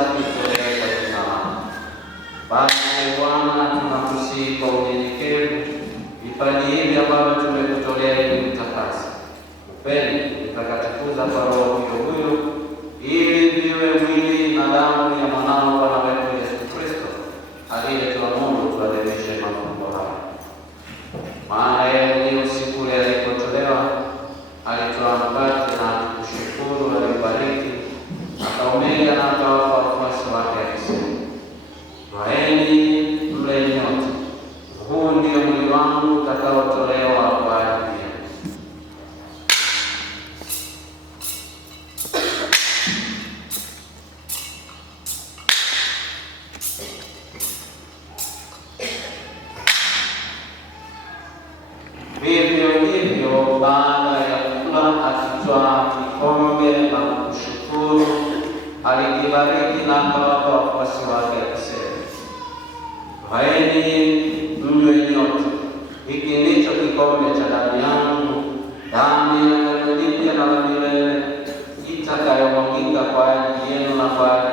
safi itolewe kwa jina lako. Basi Bwana, tunakusihi kwa unyenyekevu vipaji hivi ambavyo tumekutolea ili utakase, upende utakatifuza kwa Roho huyo ili viwe mwili na damu ya mwanao Bwana wetu Yesu Kristo, aliyetuamuru tuadhimishe mafumbo haya. Maana yeye ndiyo siku ile alipotolewa alitoa mkate na kushukuru, aliubariki, akaumega na akawapa wafuasi wake akisema, twaeni mle nyote, huu ndio mwili wangu utakaotolewa kwa ajili yenu. Vivyo hivyo baada ya kula akitwaa kikombe na kushukuru, alikibariki na akawapa wafuasi wake akisema, twaeni mnywe nyote, hiki ndicho kikombe cha damu yangu, damu ya agano jipya na la milele, itakayomwagika kwa ajili yenu na kwa